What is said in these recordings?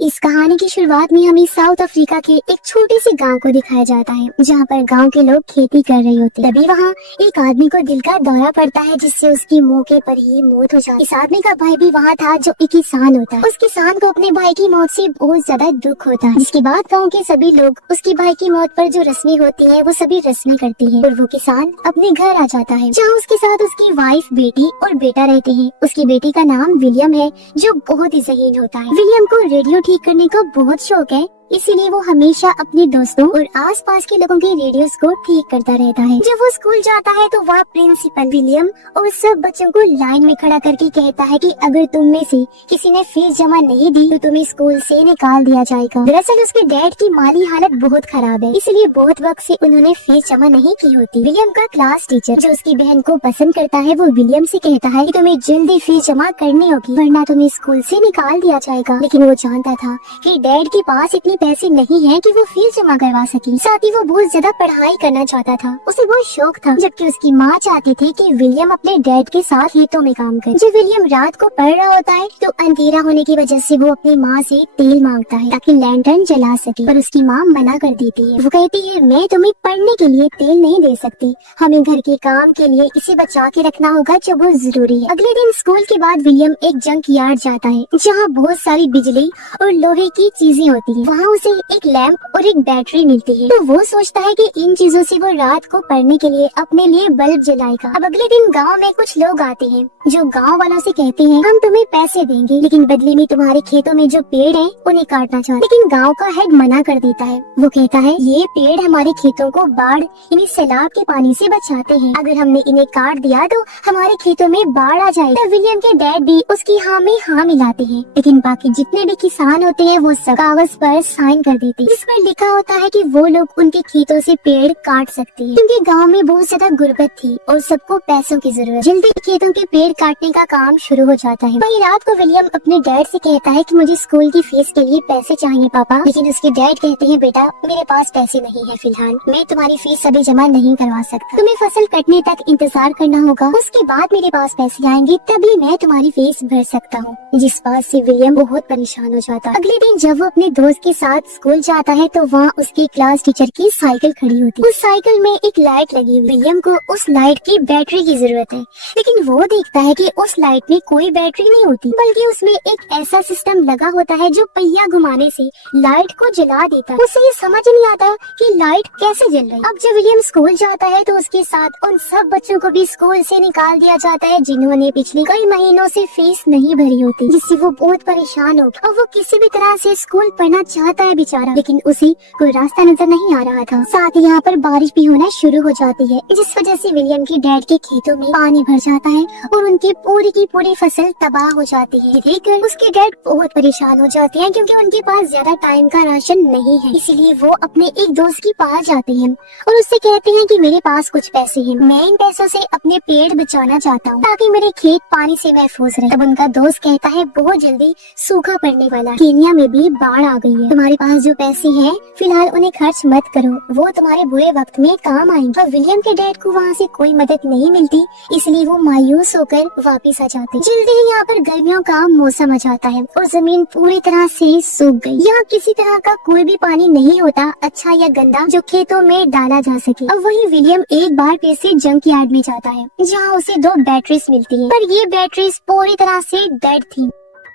इस कहानी की शुरुआत में हमें साउथ अफ्रीका के एक छोटे से गांव को दिखाया जाता है, जहां पर गांव के लोग खेती कर रहे होते हैं। तभी वहां एक आदमी को दिल का दौरा पड़ता है, जिससे उसकी मौके पर ही मौत हो जाती है। इस आदमी का भाई भी वहां था, जो एक किसान होता है। उस किसान को अपने भाई की मौत से बहुत ज्यादा दुख होता है, जिसके बाद गाँव के सभी लोग उसकी भाई की मौत पर जो रस्में होती है वो सभी रस्में करती है, और वो किसान अपने घर आ जाता है, जहाँ उसके साथ उसकी वाइफ, बेटी और बेटा रहते हैं। उसकी बेटी का नाम विलियम है, जो बहुत ही ज़हीन होता है। विलियम को रेडियो ठीक करने का बहुत शौक है, इसीलिए वो हमेशा अपने दोस्तों और आसपास के लोगों के रेडियोस को ठीक करता रहता है। जब वो स्कूल जाता है तो वह प्रिंसिपल विलियम और सब बच्चों को लाइन में खड़ा करके कहता है कि अगर तुम में से किसी ने फीस जमा नहीं दी तो तुम्हें स्कूल से निकाल दिया जाएगा। दरअसल उसके डैड की माली हालत बहुत खराब है, इसलिए बहुत वक्त से उन्होंने फीस जमा नहीं की होती। विलियम का क्लास टीचर, जो उसकी बहन को पसंद करता है, वो विलियम से कहता है कि तुम्हें जल्दी फीस जमा करनी होगी, वरना तुम्हें स्कूल से निकाल दिया जाएगा। लेकिन वो जानता था कि डैड के पास इतनी पैसे नहीं है कि वो फीस जमा करवा सके। साथ ही वो बहुत ज्यादा पढ़ाई करना चाहता था, उसे बहुत शौक था, जबकि उसकी माँ चाहती थी कि विलियम अपने डैड के साथ खेतों में काम करे। जब विलियम रात को पढ़ रहा होता है तो अंधेरा होने की वजह से वो अपनी माँ से तेल मांगता है ताकि लैंटर्न जला सके, पर उसकी माँ मना कर देती है। वो कहती है, मैं तुम्हें पढ़ने के लिए तेल नहीं दे सकती, हमें घर के काम के लिए इसे बचा के रखना होगा, जो बहुत जरूरी है। अगले दिन स्कूल के बाद विलियम एक जंक यार्ड जाता है, जहाँ बहुत सारी बिजली और लोहे की चीजें होती है। वहाँ उसे एक लैंप और एक बैटरी मिलती है, तो वो सोचता है कि इन चीजों से वो रात को पढ़ने के लिए अपने लिए बल्ब जलाएगा। अब अगले दिन गांव में कुछ लोग आते हैं, जो गांव वालों से कहते हैं, हम तुम्हें पैसे देंगे, लेकिन बदले में तुम्हारे खेतों में जो पेड़ हैं उन्हें काटना चाहते। लेकिन गांव का हेड मना कर देता है। वो कहता है, ये पेड़ हमारे खेतों को बाढ़ यानी सैलाब के पानी से बचाते हैं, अगर हमने इन्हें काट दिया तो हमारे खेतों में बाढ़ आ जाए। विलियम के डैड भी उसकी हाँ में हाँ मिलाते हैं, लेकिन बाकी जितने भी किसान होते हैं वो सब कागज पर साइन कर देते हैं, जिस पर लिखा होता है कि वो लोग उनके खेतों से पेड़ काट सकते हैं, क्योंकि गांव में बहुत ज्यादा गुर्बत थी और सबको पैसों की जरूरत। जल्दी खेतों के पेड़ काटने का काम शुरू हो जाता है। वही रात को विलियम अपने डैड से कहता है कि मुझे स्कूल की फीस के लिए पैसे चाहिए पापा, लेकिन उसके डैड कहते हैं, बेटा मेरे पास पैसे नहीं है फिलहाल, मैं तुम्हारी फीस अभी जमा नहीं करवा सकता, तुम्हें फसल कटने तक इंतजार करना होगा, उसके बाद मेरे पास पैसे आएंगे तभी मैं तुम्हारी फीस भर सकता हूँ। जिस बात से विलियम बहुत परेशान हो जाता है। अगले दिन जब वो अपने दोस्त के साथ स्कूल जाता है तो वहाँ उसकी क्लास टीचर की साइकिल खड़ी होती है। उस साइकिल में एक लाइट लगी हुई। विलियम को उस लाइट की बैटरी की जरूरत है, लेकिन वो देखता है कि उस लाइट में कोई बैटरी नहीं होती, बल्कि उसमें एक ऐसा सिस्टम लगा होता है जो पहिया घुमाने से लाइट को जला देता है। उसे ये समझ नहीं आता कि लाइट कैसे जल रही है। अब जब विलियम स्कूल जाता है तो उसके साथ उन सब बच्चों को भी स्कूल से निकाल दिया जाता है, जिन्होंने पिछले कई महीनों से फीस नहीं भरी होती, जिससे वो बहुत परेशान हो। और वो किसी भी तरह से स्कूल पढ़ना चाहता है बेचारा, लेकिन उसे कोई रास्ता नजर नहीं आ रहा था। साथ ही यहाँ पर बारिश भी होना शुरू हो जाती है, जिस वजह से विलियम के डैड के खेतों में पानी भर जाता है और उनकी पूरी की पूरी फसल तबाह हो जाती है। देखकर उसके डैड बहुत परेशान हो जाते हैं, क्योंकि उनके पास ज्यादा टाइम का राशन नहीं है। इसीलिए वो अपने एक दोस्त के पास जाते हैं और उससे कहते हैं कि मेरे पास कुछ पैसे हैं, मैं इन पैसों से अपने पेड़ बचाना चाहता हूँ ताकि मेरे खेत पानी से महफूज रहे। तब उनका दोस्त कहता है, बहुत जल्दी सूखा पड़ने वाला, केन्या में भी बाढ़ आ गई है, तुम्हारे पास जो पैसे हैं फिलहाल उन्हें खर्च मत करो, वो तुम्हारे बुरे वक्त में काम आएंगे। और विलियम के डैड को वहाँ से कोई मदद नहीं मिलती, इसलिए वो मायूस होकर वापस आ जाते। जल्दी ही यहाँ पर गर्मियों का मौसम आ जाता है और जमीन पूरी तरह से सूख गई। यहाँ किसी तरह का कोई भी पानी नहीं होता, अच्छा या गंदा, जो खेतों में डाला जा सके। अब वही विलियम एक बार फिर से जंक यार्ड में जाता है, जहाँ उसे 2 बैटरीज मिलती है, पर ये बैटरीज पूरी तरह से डेड थी।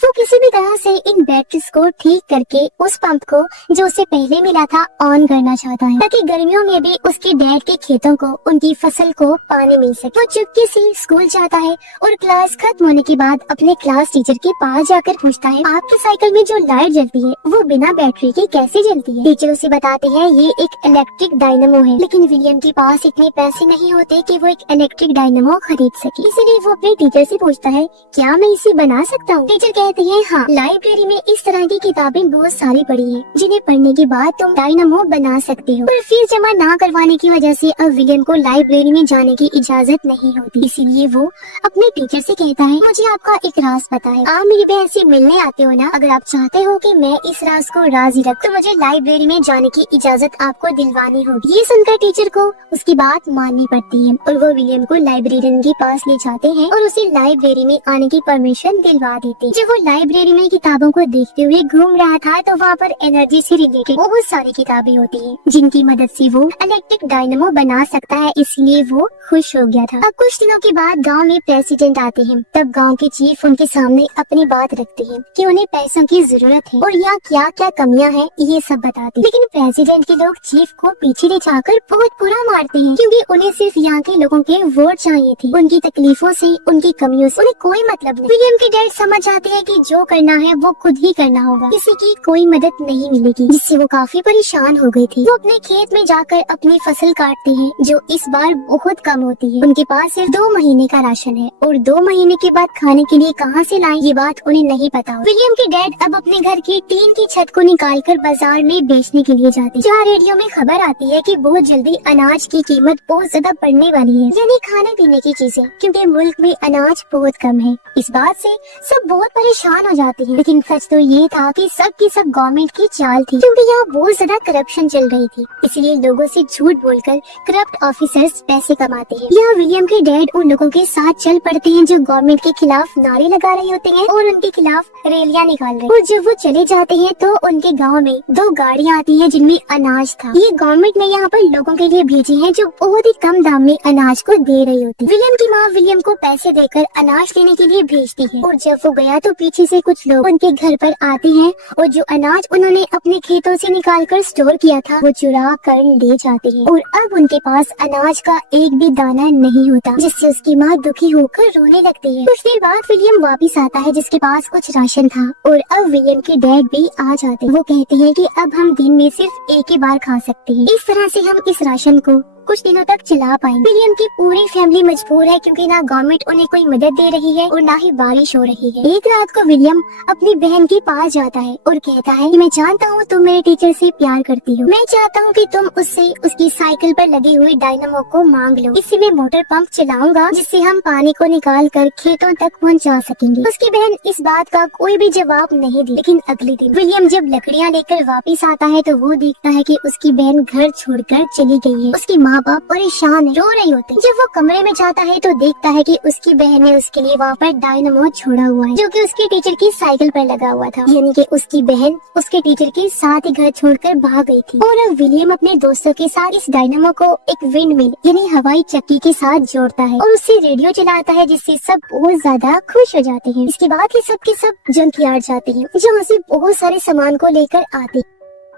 वो किसी भी तरह से इन बैटरीज को ठीक करके उस पंप को जो उसे पहले मिला था ऑन करना चाहता है, ताकि गर्मियों में भी उसके डैड के खेतों को, उनकी फसल को पानी मिल सके। वो चुपके से स्कूल जाता है और क्लास खत्म होने के बाद अपने क्लास टीचर के पास जाकर पूछता है, आपकी साइकिल में जो लाइट जलती है वो बिना बैटरी के कैसे जलती है? टीचर उसे बताते हैं, ये एक इलेक्ट्रिक डायनेमो है, लेकिन विलियम के पास इतने पैसे नहीं होते कि वो एक इलेक्ट्रिक डायनेमो खरीद सके। इसीलिए वो अपने टीचर से पूछता है, क्या मैं इसे बना सकता हूँ? टीचर कहते हैं, हाँ, लाइब्रेरी में इस तरह की किताबें बहुत सारी पड़ी हैं, जिन्हें पढ़ने के बाद तुम डायनामो बना सकते हो। पर फीस जमा ना करवाने की वजह से अब विलियम को लाइब्रेरी में जाने की इजाजत नहीं होती, इसीलिए वो अपने टीचर से कहता है, मुझे आपका एक राज पता है, आप मेरी बहन से मिलने आते हो ना, अगर आप चाहते हो कि मैं इस राज को राजी रख तो मुझे लाइब्रेरी में जाने की इजाजत आपको दिलवानी होगी। ये सुनकर टीचर को उसकी बात माननी पड़ती है और वो विलियम को लाइब्रेरियन के पास ले जाते हैं और उसे लाइब्रेरी में आने की परमिशन दिलवा देते हैं। जब वो लाइब्रेरी में किताबों को देखते हुए घूम रहा था तो वहाँ पर एनर्जी से रिलेटेड बहुत सारी किताबें होती हैं जिनकी मदद से वो इलेक्ट्रिक डायनेमो बना सकता है, इसलिए वो खुश हो गया था। अब कुछ दिनों के बाद गांव में प्रेसिडेंट आते हैं। तब गांव के चीफ उनके सामने अपनी बात रखते हैं कि उन्हें पैसों की जरूरत है और यहाँ क्या क्या कमियां हैं ये सब बताते हैं। लेकिन प्रेसिडेंट के लोग चीफ को पीछे ले जाकर बहुत बुरा मारते हैं क्योंकि उन्हें सिर्फ यहाँ के लोगों के वोट चाहिए थे। उनकी तकलीफों से, उनकी कमियों से उन्हें कोई मतलब नहीं। विलियम के डैड समझ आते हैं कि जो करना है वो खुद ही करना होगा, किसी की कोई मदद नहीं मिलेगी, जिससे वो काफी परेशान हो गए थे। वो अपने खेत में जाकर अपनी फसल काटते हैं जो इस बार बहुत कम होती है। उनके पास सिर्फ 2 महीने का राशन है और 2 महीने के बाद खाने के लिए कहाँ से लाएं ये बात उन्हें नहीं पता। विलियम के डैड अब अपने घर की टीन की छत को निकालकर बाजार में बेचने के लिए जाते हैं। जहाँ रेडियो में खबर आती है कि बहुत जल्दी अनाज की कीमत बहुत ज्यादा बढ़ने वाली है, यानी खाने पीने की चीजें, क्योंकि मुल्क में अनाज बहुत कम है। इस बात से सब बहुत परेशान हो जाते हैं। लेकिन सच तो ये था कि सब की सब गवर्नमेंट की चाल थी, क्योंकि यहाँ बहुत ज्यादा करप्शन चल रही थी। इसलिए लोगों से झूठ बोलकर करप्ट ऑफिसर्स पैसे कमाते हैं। यहाँ विलियम के डैड उन लोगों के साथ चल पड़ते हैं जो गवर्नमेंट के खिलाफ नारे लगा रहे होते हैं और उनके खिलाफ रैलियां निकाल रहे हैं। और जब वो चले जाते हैं तो उनके गांव में 2 गाड़ियां आती हैं जिनमें अनाज था। ये गवर्नमेंट ने यहाँ पर लोगों के लिए भेजी है जो बहुत ही कम दाम में अनाज को दे रही होती है। विलियम की माँ विलियम को पैसे देकर अनाज लेने के लिए भेजती है और जब वो गया तो पीछे से कुछ लोग उनके घर पर आते हैं और जो अनाज उन्होंने अपने खेतों से निकाल कर स्टोर किया था वो चुरा कर ले जाते हैं। और अब उनके पास अनाज का एक भी दाना नहीं होता, जिससे उसकी माँ दुखी होकर रोने लगती है। कुछ देर बाद विलियम वापस आता है जिसके पास कुछ राशन था और अब विलियम के डैड भी आ जाते हैं। वो कहते हैं कि अब हम दिन में सिर्फ एक ही बार खा सकते हैं, इस तरह से हम इस राशन को कुछ दिनों तक चला पाएंगे। विलियम की पूरी फैमिली मजबूर है क्योंकि ना गवर्नमेंट उन्हें कोई मदद दे रही है और ना ही बारिश हो रही है। एक रात को विलियम अपनी बहन के पास जाता है और कहता है कि मैं जानता हूँ तुम मेरे टीचर से प्यार करती हो, मैं चाहता हूँ कि तुम उससे उसकी साइकिल पर लगे हुए डायनामो को मांग लो, इससे मैं मोटर पंप चलाऊंगा जिससे हम पानी को निकाल कर खेतों तक पहुँचा सकेंगे। उसकी बहन इस बात का कोई भी जवाब नहीं दी। लेकिन अगले दिन विलियम जब लकड़ियाँ लेकर वापिस आता है तो वो देखता है कि उसकी बहन घर छोड़कर चली गई है। उसकी माँ बाप परेशान है, रो रही होती है। जब वो कमरे में जाता है तो देखता है कि उसकी बहन ने उसके लिए वहाँ पर डायनामो छोड़ा हुआ है जो कि उसके टीचर की साइकिल पर लगा हुआ था, यानी कि उसकी बहन उसके टीचर के साथ ही घर छोड़कर भाग गई थी। और अब विलियम अपने दोस्तों के साथ इस डायनामो को एक विंड मिल यानी हवाई चक्की के साथ जोड़ता है और उससे रेडियो चलाता है जिससे सब बहुत ज्यादा खुश हो जाते हैं। इसके बाद ये सब के सब जंकयार्ड जाते हैं जहाँ से बहुत सारे सामान को लेकर आते हैं।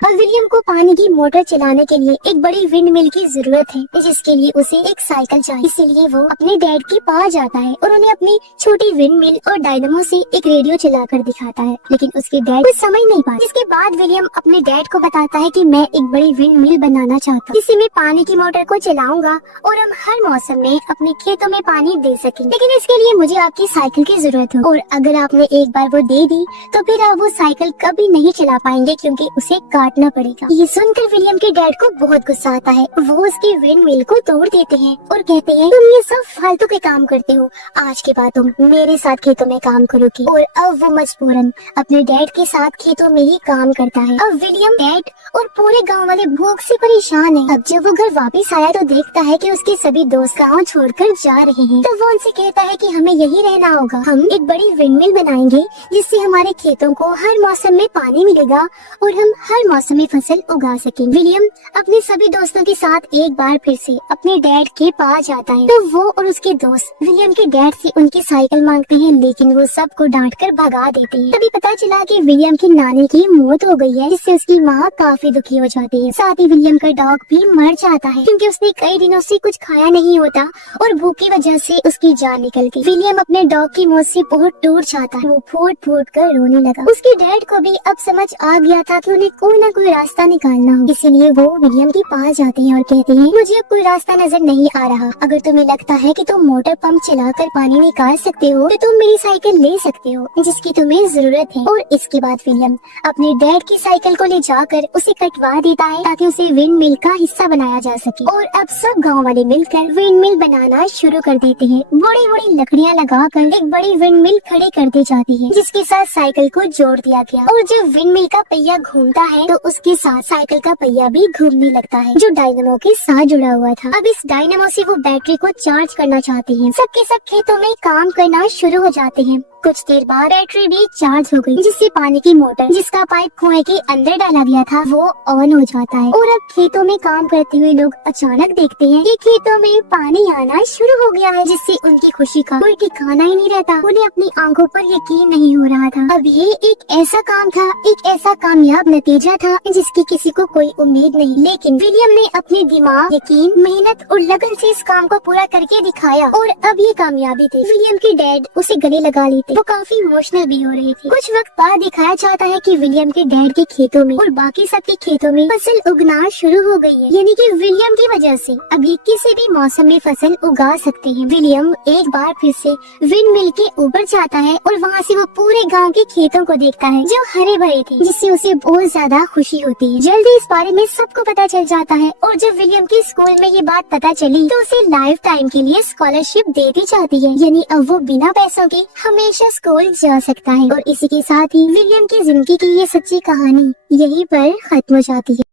अब विलियम को पानी की मोटर चलाने के लिए एक बड़ी विंड मिल की जरूरत है, जिसके लिए उसे एक साइकिल चाहिए। इसीलिए वो अपने डैड के पास जाता है और उन्हें अपनी छोटी विंड मिल और डायनामो से एक रेडियो चलाकर दिखाता है, लेकिन उसके डैड कुछ समझ नहीं पाते। इसके बाद विलियम अपने डैड को बताता है कि मैं एक बड़ी विंड मिल बनाना चाहता हूँ, जिससे मैं पानी की मोटर को चलाऊंगा और हम हर मौसम में अपने खेतों में पानी दे सकेंगे। लेकिन इसके लिए मुझे आपकी साइकिल की जरूरत है और अगर आपने एक बार वो दे दी तो फिर आप वो साइकिल कभी नहीं चला पाएंगे क्योंकि उसे काटना पड़ेगा। ये सुनकर विलियम के डैड को बहुत गुस्सा आता है। वो उसकी विंड मिल को तोड़ देते हैं और कहते हैं तुम ये सब फालतू के काम करते हो, आज के बाद तुम मेरे साथ खेतों में काम करोगे। और अब वो मजबूरन अपने डैड के साथ खेतों में ही काम करता है। अब विलियम, डैड और पूरे गाँव वाले भूख से परेशान है। अब जब वो घर वापिस आया तो देखता है कि उसके सभी दोस्त गाँव छोड़कर जा रहे हैं। तो वो उनसे कहता है कि हमें यही रहना होगा, हम एक बड़ी विंड मिल बनाएंगे जिससे हमारे खेतों को हर मौसम में पानी मिलेगा और हम हर मौसम में फसल उगा सकेंगे। विलियम अपने सभी दोस्तों के साथ एक बार फिर से अपने डैड के पास जाता है। तो वो और उसके दोस्त विलियम के डैड से उनकी साइकिल मांगते हैं, लेकिन वो सबको डांटकर भगा देते हैं। तभी पता चला कि विलियम की नानी की मौत हो गई है, जिससे उसकी माँ काफी दुखी हो जाती है। साथ ही विलियम का डॉग भी मर जाता है क्योंकि उसने कई दिनों से कुछ खाया नहीं होता और भूख की वजह से उसकी जान निकल गई। विलियम अपने डॉग की मौत से बहुत टूट जाता है। वो फूट फूट कर रोने लगा। उसके डैड को भी अब समझ आ गया था कि उन्हें कोई न कोई रास्ता निकालना हो, इसीलिए वो विलियम के पास जाते हैं और कहते हैं मुझे अब कोई रास्ता नजर नहीं आ रहा, अगर तुम्हें लगता है कि तुम मोटर पंप चलाकर पानी निकाल सकते हो तो तुम मेरी साइकिल ले सकते हो जिसकी तुम्हें जरूरत है। और इसके बाद विलियम अपने डैड की साइकिल को ले जाकर उसे कटवा देता है ताकि उसे विंड मिल का हिस्सा बनाया जा सके। और अब सब गाँव वाले मिलकर विंड मिल बनाना शुरू कर देते हैं। बड़ी बड़ी लकड़ियाँ लगाकर एक बड़ी विंड मिल खड़ी कर दी जाती है जिसके साथ साइकिल को जोड़ दिया गया। और जब विंड मिल का पहिया घूमता है तो उसके साथ साइकिल का पहिया भी घूमने लगता है जो डायनामो के साथ जुड़ा हुआ था। अब इस डायनामो से वो बैटरी को चार्ज करना चाहते हैं। सबके सब खेतों में काम करना शुरू हो जाते हैं कुछ देर बाद बैटरी भी चार्ज हो गई, जिससे पानी की मोटर जिसका पाइप कुएं के अंदर डाला गया था वो ऑन हो जाता है। और अब खेतों में काम करते हुए लोग अचानक देखते हैं कि खेतों में पानी आना शुरू हो गया है, जिससे उनकी खुशी का कोई ठिकाना ही नहीं रहता। उन्हें अपनी आंखों पर यकीन नहीं हो रहा था। अब ये एक ऐसा काम था, एक ऐसा कामयाब नतीजा था जिसकी किसी को कोई उम्मीद नहीं, लेकिन विलियम ने अपने दिमाग, यकीन, मेहनत और लगन से इस काम को पूरा करके दिखाया और अब ये कामयाबी थी। विलियम के डैड उसे गले लगा लेते, वो काफी इमोशनल भी हो रहे थे। कुछ वक्त बाद दिखाया जाता है कि विलियम के डैड के खेतों में और बाकी सबके खेतों में फसल उगना शुरू हो गई है, यानी कि विलियम की वजह से अब ये किसी भी मौसम में फसल उगा सकते हैं। विलियम एक बार फिर से विंड मिल के ऊपर जाता है और वहाँ से वो पूरे गांव के खेतों को देखता है जो हरे भरे थे, जिससे उसे बहुत ज्यादा खुशी होती है। जल्दी इस बारे में सबको पता चल जाता है और जब विलियम के स्कूल में ये बात पता चली तो उसे लाइफ टाइम के लिए स्कॉलरशिप दे दी जाती है, यानी अब वो बिना पैसों के हमेशा स्कूल जा सकता है। और इसी के साथ ही विलियम की जिंदगी की ये सच्ची कहानी यहीं पर खत्म हो जाती है।